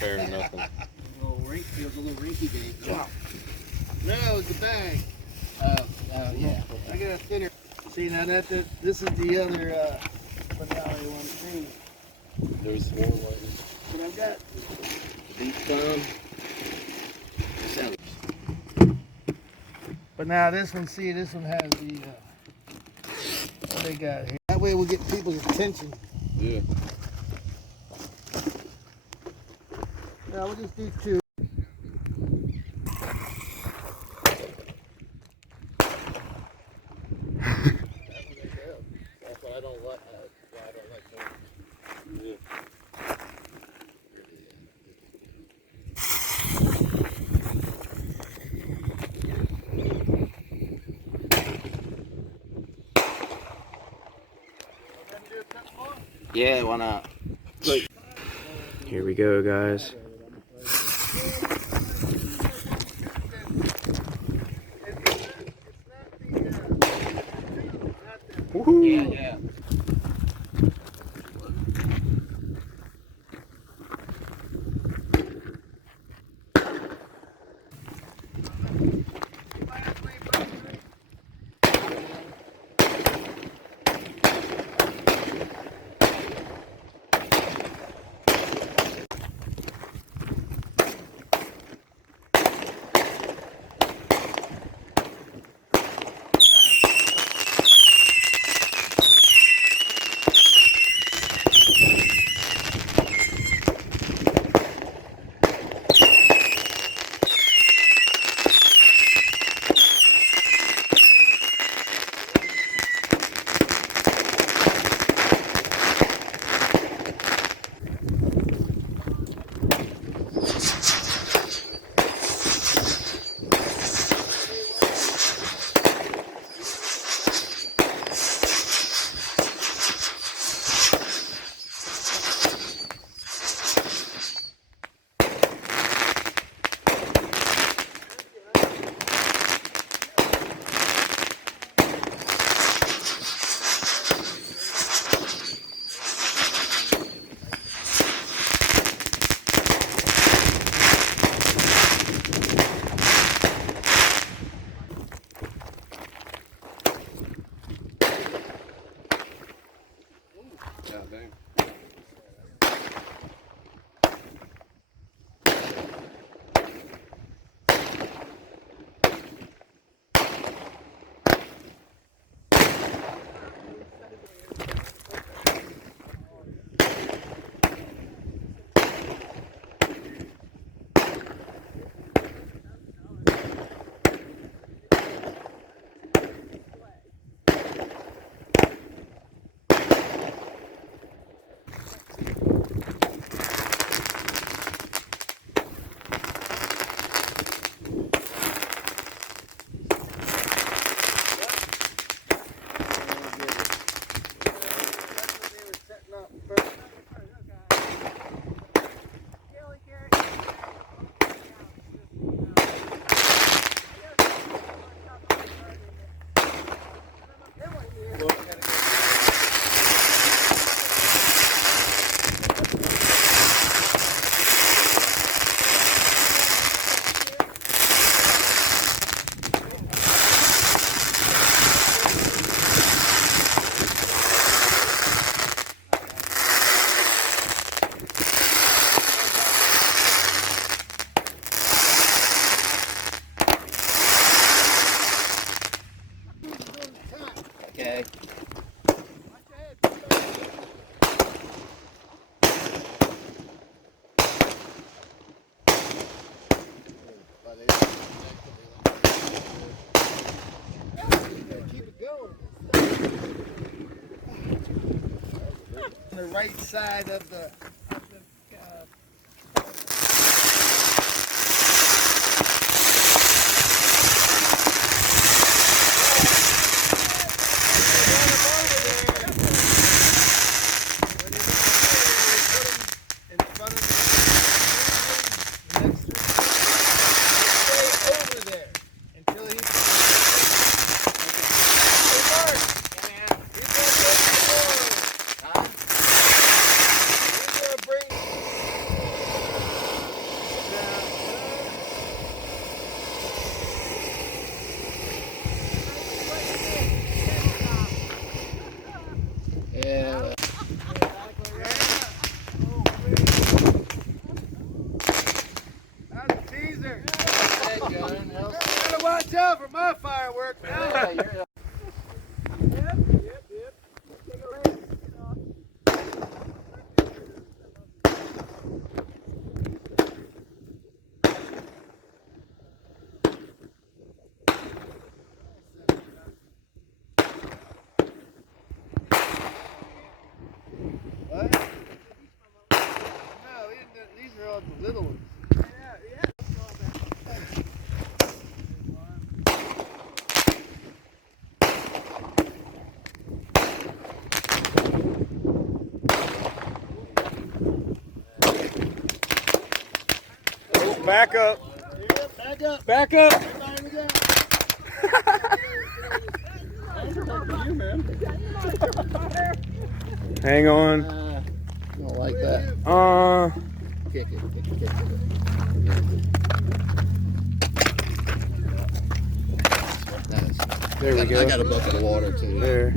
fair or nothing. Feels a little rinky dink. No, it's the bag. Yeah. I got a thinner. See, now this is the other finale one too. There's more ones. But I've got deep thumb. But now this one, see, this one has the what they got here. That way we'll get people's attention. Yeah. Now we'll just do two. That's what I don't like. I don't like that. Yeah. Yeah, why not? Here we go, guys. Woohoo! Yeah. Okay. Keep it going. On the right side of the about the little ones. Back up. Back up. Back up. Hang on. Don't like that. Kick it. There we go. I got a bucket of water too. There.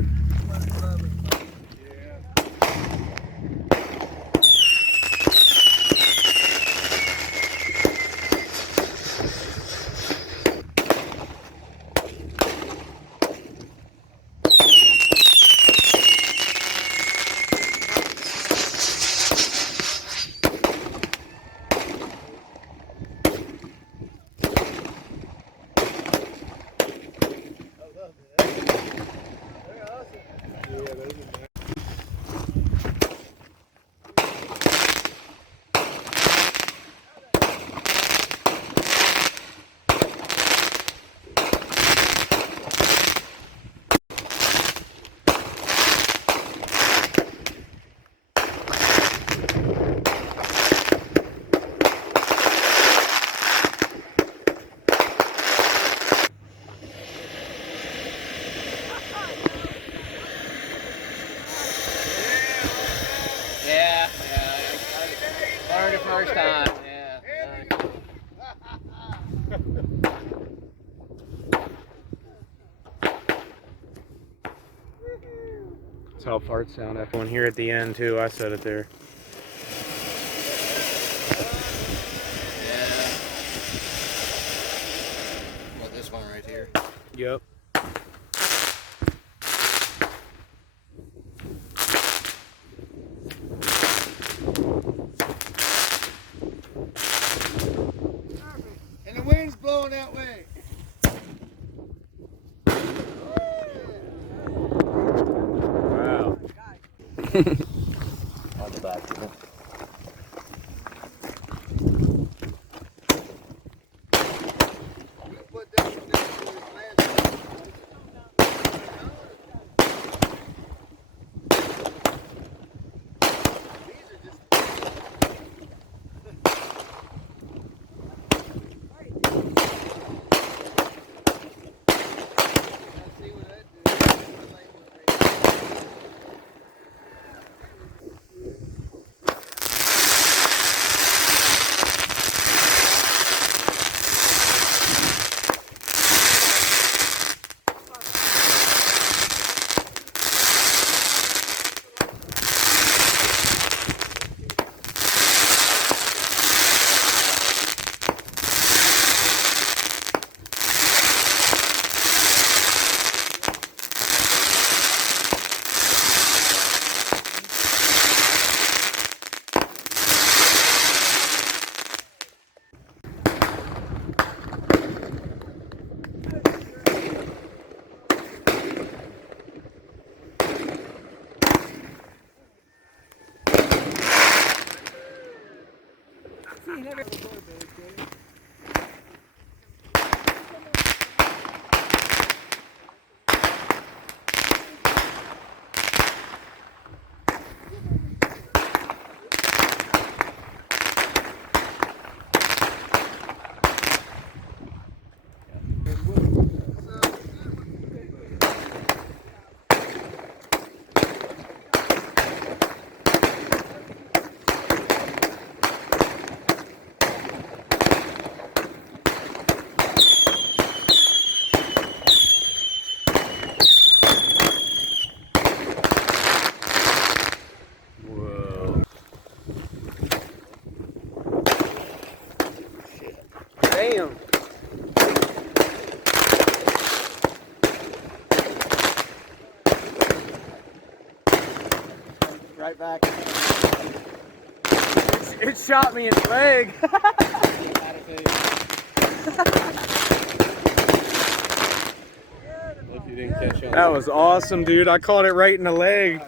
Yeah. Learned it first time. Yeah. That's how farts sound. After one here at the end too. I said it there. Yeah. What, this one right here? Yep. And the wind's blowing that way. Wow. On the back of it. Damn. Right back. It shot me in the leg. If you didn't catch on. That was awesome, dude. I caught it right in the leg.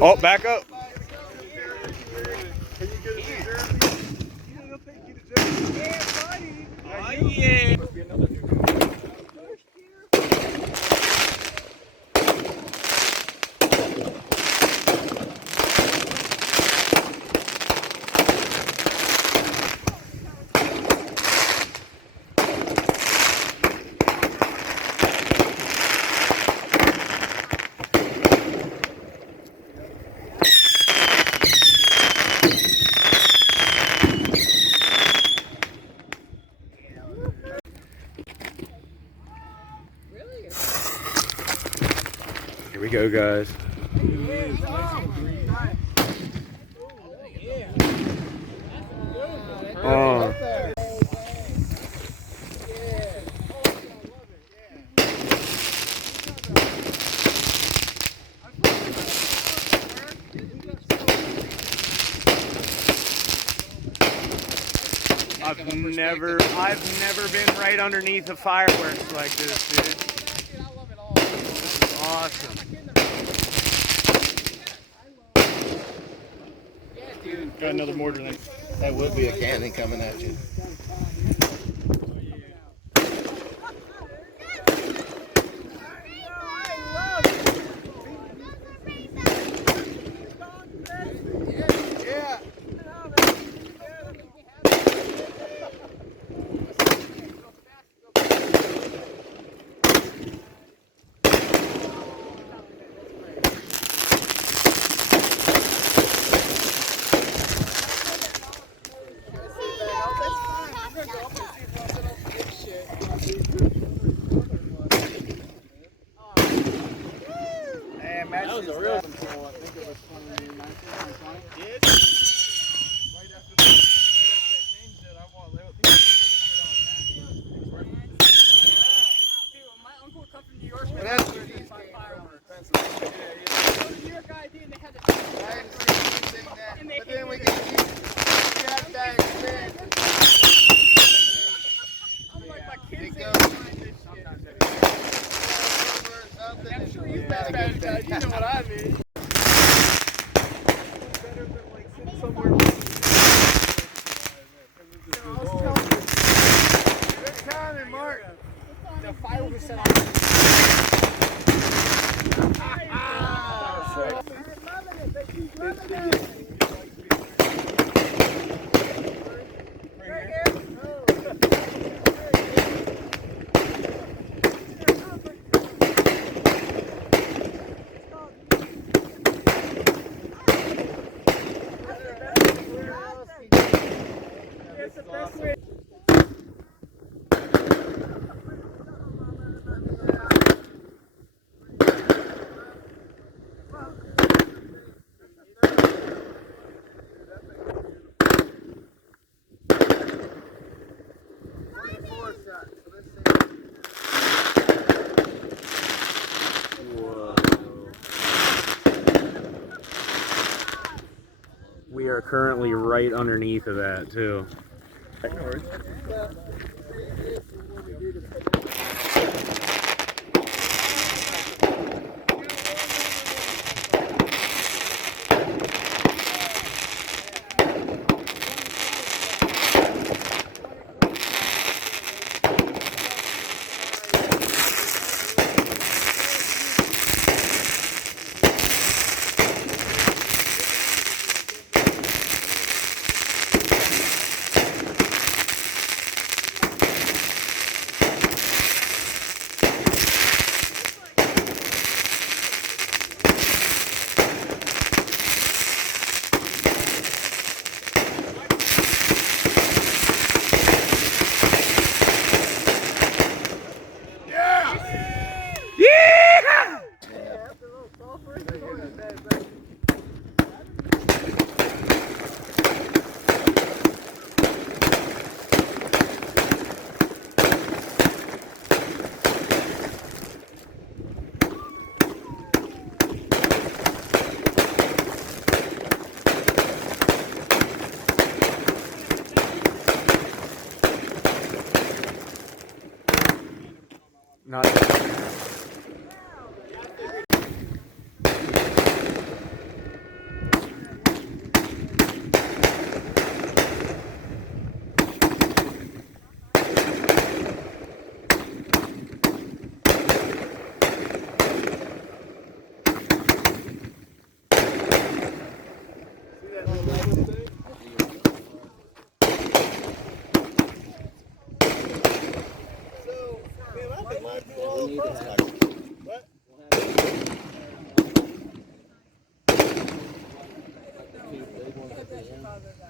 Oh, back up. Here we go, guys. Oh. I've never been right underneath the fireworks like this, dude. This is awesome. Got another mortar thing. That would be a cannon coming at you. That was a real control. I think it was 2019, 2020. Right after they changed it, I want like $100 back. Dude, my uncle come from New York. That's where these fireworks. New York ID, and they had the. I didn't see anything that, but then we get got back then. I'm like, my kids They say go. sometimes they I'm sure you've been bad at that. You know what I mean. Better than like sitting somewhere. Good timing, Mark. The fire was set We are currently right underneath of that, too.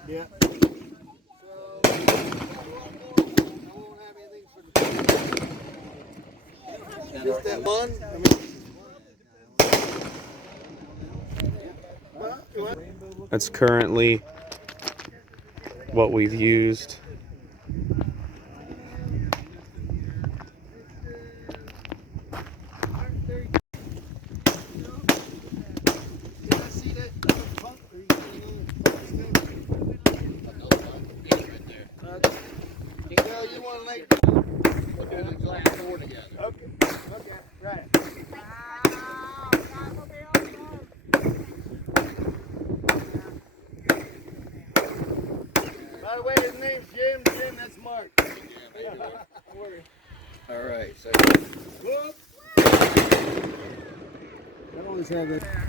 Yeah. So, I won't have anything for the just that one. I mean, That's currently what we've used. You want to lay We'll do the glass door together. Okay, right. By the way, his name's Jim. Jim, that's Mark. All right, so Whoop. I always have that.